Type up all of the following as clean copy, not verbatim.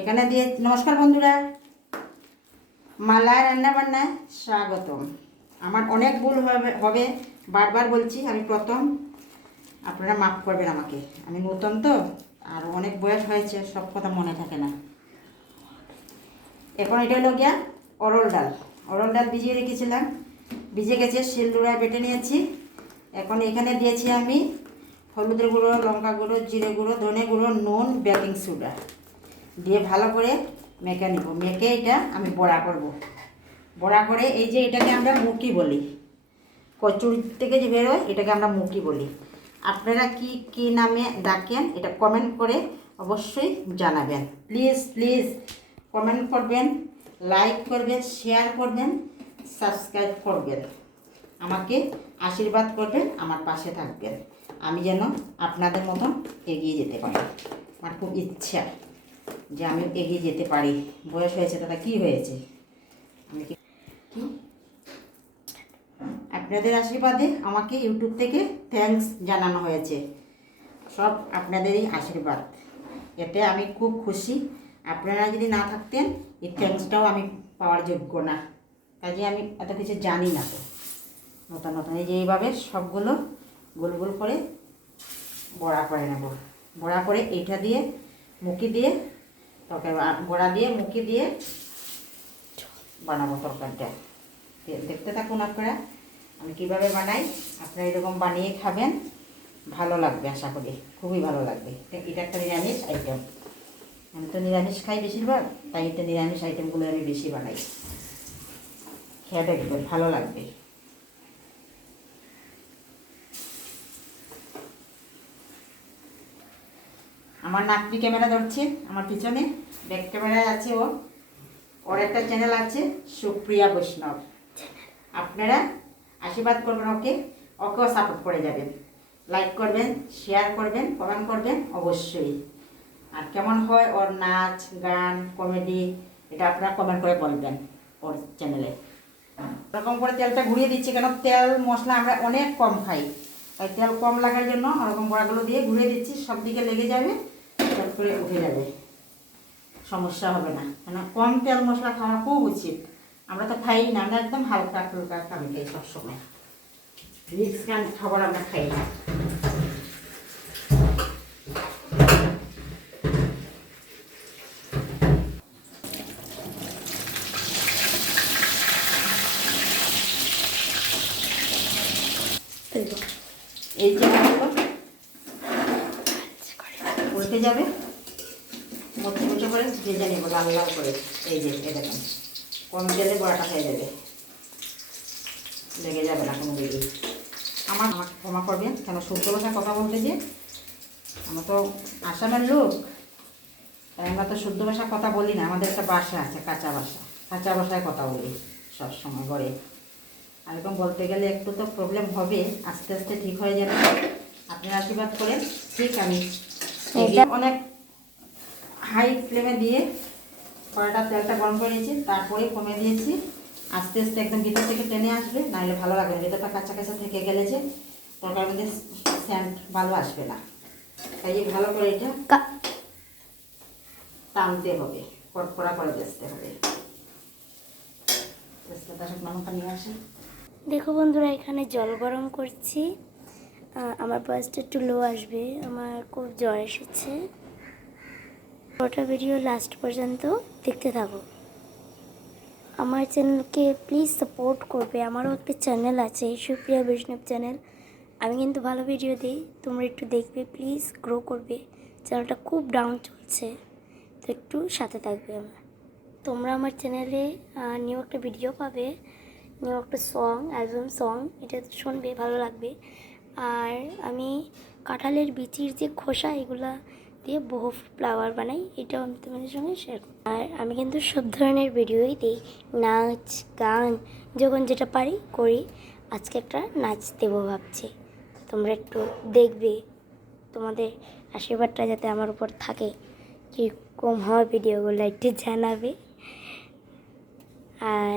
এখানে দিয়ে নমস্কার বন্ধুরা, মালা রান্না বান্নায় স্বাগতম। আমার অনেক ভুল হবে, বারবার বলছি, আমি প্রথম, আপনারা মাফ করবেন আমাকে। আমি নতুন তো, আর অনেক বয়স হয়েছে, সব কথা মনে থাকে না। এখন এটা হলো গিয়া অরল ডাল ভিজিয়ে রেখেছিলাম, ভিজে গেছে, শিলনোড়ায় বেটে নিয়েছি। এখন এখানে দিয়েছি আমি হলুদের গুঁড়ো, লঙ্কা গুঁড়ো, জিরে গুঁড়ো, ধনে গুঁড়ো, নুন, বেকিং সোডা দিয়ে ভালো করে মেখে নেব। মেখে এটা আমি বড়া করব। বড়া করে এই যে এটাকে আমরা মুকি বলি, কচুরি থেকে যে বেরোয় এটাকে আমরা মুকি বলি। আপনারা কি কি নামে ডাকেন এটা কমেন্ট করে অবশ্যই জানাবেন। প্লিজ প্লিজ কমেন্ট করবেন, লাইক করবেন, শেয়ার করবেন, সাবস্ক্রাইব করবেন, আমাকে আশীর্বাদ করবেন, আমার পাশে থাকবেন। আমি যেন আপনাদের মতন এগিয়ে যেতে পারি। আমার খুব ইচ্ছা যে আমি এগিয়ে যেতে পারি। বয়স হয়েছে, দাদা কী হয়েছে, আমি কি আপনাদের আশীর্বাদে আমাকে ইউটিউব থেকে থ্যাঙ্কস জানানো হয়েছে। সব আপনাদেরই আশীর্বাদ, এতে আমি খুব খুশি। আপনারা যদি না থাকতেন এই থ্যাঙ্কসটাও আমি পাওয়ার যোগ্য না। কাজে আমি এত কিছু জানি না। তো নতুন নতুন এই যে এইভাবে সবগুলো গোল গোল করে বড়া করে নেব। বড়া করে এইটা দিয়ে মুখি দিয়ে তরকারি, বড়া দিয়ে মুখি দিয়ে বানাবো তরকারিটা। দেখতে থাকুন আপনারা আমি কীভাবে বানাই। আপনারা এরকম বানিয়ে খাবেন, ভালো লাগবে আশা করি, খুবই ভালো লাগবে। এটা একটা নিরামিষ আইটেম, আমি তো নিরামিষ খাই বেশিরভাগ, তাই এটা নিরামিষ আইটেমগুলো আমি বেশি বানাই। খেয়ে দেখবেন, ভালো লাগবে। আমার নাতনি ক্যামেরা ধরছে আমার পিছনে, ব্যাক ক্যামেরায় আছে ওর একটা চ্যানেল আছে সুপ্রিয়া বৈষ্ণব। আপনারা আশীর্বাদ করবেন, ওকেও সাপোর্ট করে যাবেন, লাইক করবেন, শেয়ার করবেন, কমেন্ট করবেন অবশ্যই। আর কেমন হয় ওর নাচ গান কমেডি এটা আপনারা কমেন্ট করে বলবেন ওর চ্যানেলে। এরকম করে তেলটা ঘুরিয়ে দিচ্ছি, কেন তেল মশলা আমরা অনেক কম খাই, তাই তেল কম লাগার জন্য ওরকম বড়াগুলো দিয়ে ঘুরিয়ে দিচ্ছি। সব দিকে লেগে যাবে, চট করে উঠে যাবে, সমস্যা হবে না। কেন কম তেল মশলা খাওয়া খুব উচিত। আমরা তো খাই না, আমরা একদম হালকা ফুলকা আমি খাই সবসময়, রিক্স খাবার আমরা খাই না। এই যে উল্টে যাবে, মুচে মুচে করে ভেজে নেব লাল লাল করে। এই যে এরকম কম তেলে বড়াটা হয়ে যাবে, লেগে যাবে না কোনো দিকে। আমাকে ক্ষমা করবেন, কেন শুদ্ধ ভাষায় কথা বলতে যে আমরা তো আসামের লোক, তাই আমরা তো শুদ্ধ ভাষায় কথা বলি না। আমাদের একটা ভাষা আছে কাঁচা ভাষা, কাঁচা ভাষায় কথা বলি সবসময় ঘরে। আর এরকম বলতে গেলে একটু তো প্রবলেম হবে, আস্তে আস্তে ঠিক হয়ে যাবে। আপনারা আশীর্বাদ করেন। ঠিক আমি অনেক হাই ফ্লেমে দিয়ে কড়াটা তেলটা গরম করে নিয়েছি, তারপরে কমে দিয়েছি। আস্তে আস্তে একদম ভিতর থেকে টেনে আসবে, নাহলে ভালো লাগবে না। ভিতরটা কাঁচা কাঁচা থেকে গেলে যে তরকারির মধ্যে সেন্ট ভালো আসবে না। তাই ভালো করে এটা টানতে হবে, কড়কড়া করে বেচতে হবে। নিয়ে আসে। দেখো বন্ধুরা, এখানে জল গরম করছি। আমার ভয়েসটা একটু লো আসবে, আমার খুব জ্বর এসেছে। ওটা ভিডিও লাস্ট পর্যন্ত দেখতে থাকো। আমার চ্যানেলকে প্লিজ সাপোর্ট করবে। আমারও একটা চ্যানেল আছে, সুপ্রিয়া বৈষ্ণব চ্যানেল। আমি কিন্তু ভালো ভিডিও দিই, তোমরা একটু দেখবে প্লিজ, গ্রো করবে। চ্যানেলটা খুব ডাউন চলছে, তো একটু সাথে থাকবে আমার। তোমরা আমার চ্যানেলে নিউ একটা ভিডিও পাবে, নিউ একটা সং, অ্যালবাম সং, এটা শুনবে, ভালো লাগবে। আর আমি কাঁঠালের বিচির যে খোসা এগুলা দিয়ে বহু ফ্লাওয়ার বানাই, এটাও আমি তোমাদের সঙ্গে শেয়ার করি। আর আমি কিন্তু সব ধরনের ভিডিওই দিই, নাচ গান, যখন যেটা পারি করি। আজকে একটা নাচ দেবো ভাবছি, তোমরা একটু দেখবে, তোমাদের আশীর্বাদটা যাতে আমার উপর থাকে, কীরকম হয় ভিডিওগুলো একটু জানাবে। আর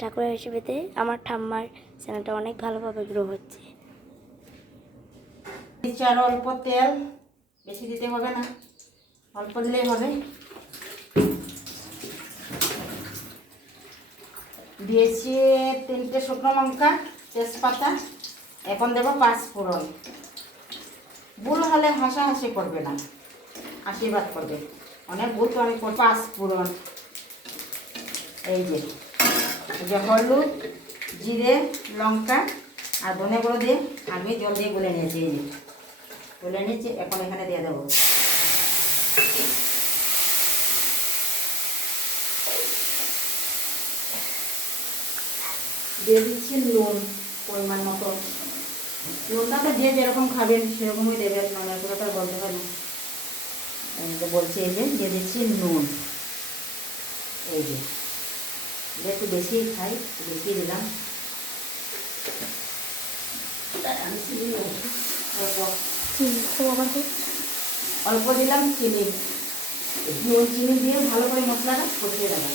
ঠাকুরের হিসেবেতে আমার ঠাম্মার চ্যানেলটা অনেক ভালোভাবে গ্রো হচ্ছে। আর অল্প তেল বেশি দিতে হবে না, অল্প দিলেই হবে। দিয়েছি 3টে শুকনো লঙ্কা, তেজপাতা, এখন দেবো 5 ফোড়ন। ভুল হলে হাসাহাসি করবে না, আশীর্বাদ করবে। অনেক ভুল তো অনেক 5 ফোড়ন। এই যে হলুদ, জিরে, লঙ্কা আর ধনে গুঁড়ো দিয়ে আমি জল দিয়ে গুলে নিয়েছি। এই যে গুলে নিয়েছি, এখন এখানে দিয়ে দেবো। দিয়ে দিচ্ছি নুন পরিমাণ মতো। নুনটা তো যে যেরকম খাবেন সেরকমই দেবেন, মানে পুরোটা বলতে হয় না। আমি তো বলছি এই যে দিয়ে দিচ্ছি নুন। এই যে একটু বেশি খাই, বেশি দিলাম। অল্প দিলাম চিনি। নুন চিনি দিয়ে ভালো করে মশলাটা কষিয়ে দেবো।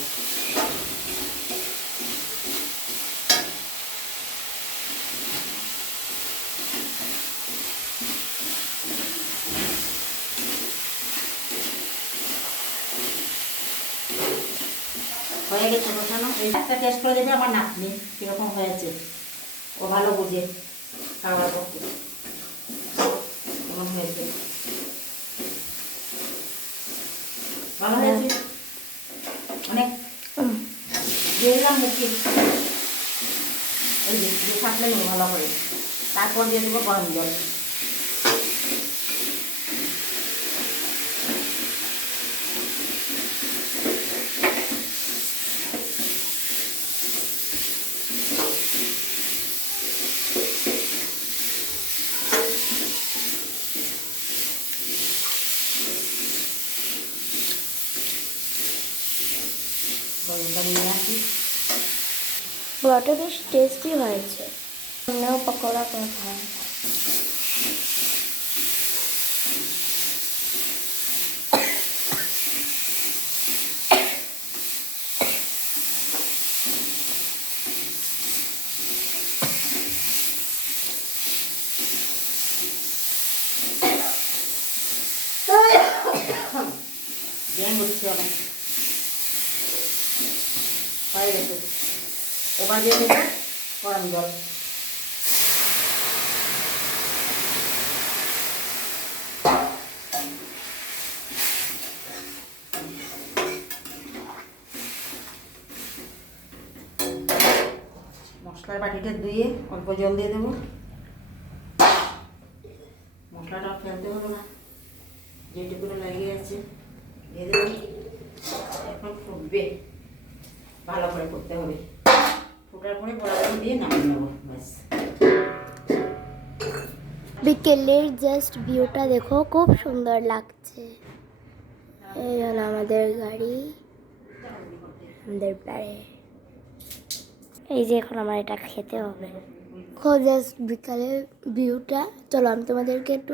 হয়ে গেছে কষানো। একটা টেস্ট করে দেবে আমার নাতনি কীরকম হয়েছে, ও ভালো বুঝে খাওয়ার পক্ষে কেমন হয়েছে। ভালো হয়েছে অনেক। দিয়ে দিলাম মুখে, এই যে দিয়ে থাকলে নেবো ভালো করে। তারপর দিয়ে দেবো গরম জল। গরমটা নিয়ে আসি। পুরোটা বেশ টেস্টি হয়েছে। অন্যও পকোড়া করে খাওয়া। জ্যাম হচ্ছে অনেক, হয়ে গেছে। এবার দিয়ে দেবো গরম জল। মশলার বাটিটা ধুয়ে অল্প জল দিয়ে দেবো। মশলাটা ফেলতে হলো না, যেটুকুনো লাগিয়ে আছে দিয়ে দেবো। এখন ফুটবে, ভালো করে ফুটতে হবে। ফুটার পরে বড়াগুলো দিয়ে নামিয়ে নেবো, ব্যাস। বিকেলের জাস্ট ভিউটা দেখো, খুব সুন্দর লাগছে। এই হলো আমাদের গাড়ি, আমাদের বাড়ি। এই যে এখন আমার এটা খেতে হবে। জাস্ট বিকালের ভিউটা। চলো আমি তোমাদেরকে একটু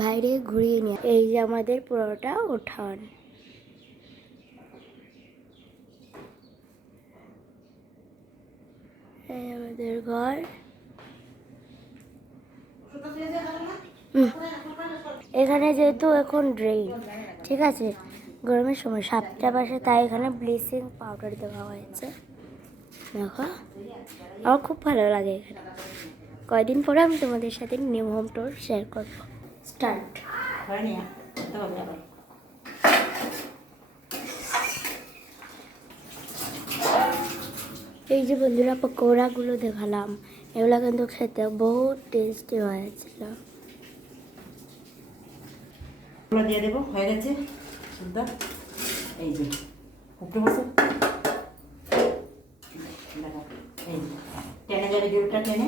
বাইরে ঘুরিয়ে নিই। এই যে আমাদের পুরোটা উঠান। এই আমাদের ঘর। এখানে যেহেতু এখন ড্রেন, ঠিক আছে, গরমের সময় 7টা বাজে, তাই এখানে ব্লিচিং পাউডার দেওয়া হয়েছে। দেখো, আমার খুব ভালো লাগে এখানে। কয়দিন পরে আমি তোমাদের সাথে নিউ হোম ট্যুর শেয়ার করবো। স্টার্ট। এই যে বন্ধুরা পকোড়াগুলো দেখালাম, এগুলো কিন্তু খেতে বহুত টেস্টি হয়েছিল। দিয়ে দেবো, হয়ে গেছে সুন্দর। এই যে উপরে বসে এই টেনে যাবে, জলটা টেনে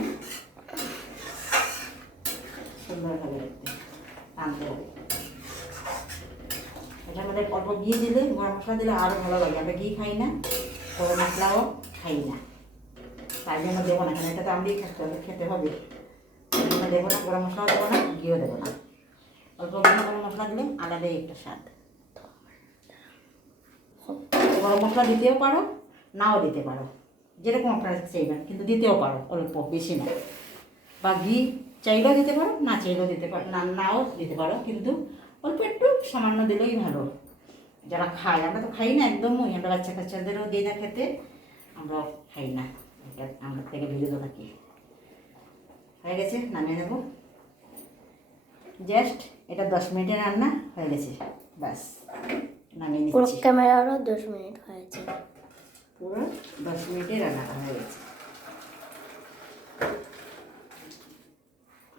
সুন্দরভাবে রাখতে আনতে হবে। এটার মধ্যে অল্প ঘি দিলে, গরম মশলা দিলে আরও ভালো লাগে। আমরা ঘি খাই না, গরম মশলাও খাই না, তাই জন্য দেবো না। কেন এটা তো আমরাই খেতে হবে, তাই জন্য দেবো না। গরম মশলাও দেবো না, ঘিও দেবো না। অল্প ঘি গরম মশলা দিলে আলাদাই একটা স্বাদ। গরম মশলা দিতেও পারো, নাও দিতে পারো, যেরকম আপনারা চাইবেন, কিন্তু দিতেও পারো অল্প, বেশি না। বা ঘি চাইলেও দিতে পারো, না চাইলেও দিতে পারো, নাও দিতে পারো, কিন্তু অল্প একটু সামান্য দিলেই ভালো। যারা খায়, আমরা তো খাই না একদমই, আমরা বাচ্চা কাচ্চাদেরও দিই না খেতে, আমরা খাই না, এটা আমরা থেকে বিরত থাকি। হয়ে গেছে, নামিয়ে নেব। জাস্ট এটা 10 মিনিটের রান্না হয়ে গেছে, ব্যাস নামিয়ে পুরো নিচ্ছি। ক্যামেরারও 10 মিনিট হয়েছে। পুরো 10 মিনিটের রান্নাটা হয়ে গেছে,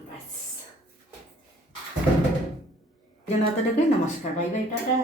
ব্যাস। যেন অতটুকুই, নমস্কার, বাই বাই, টাটা।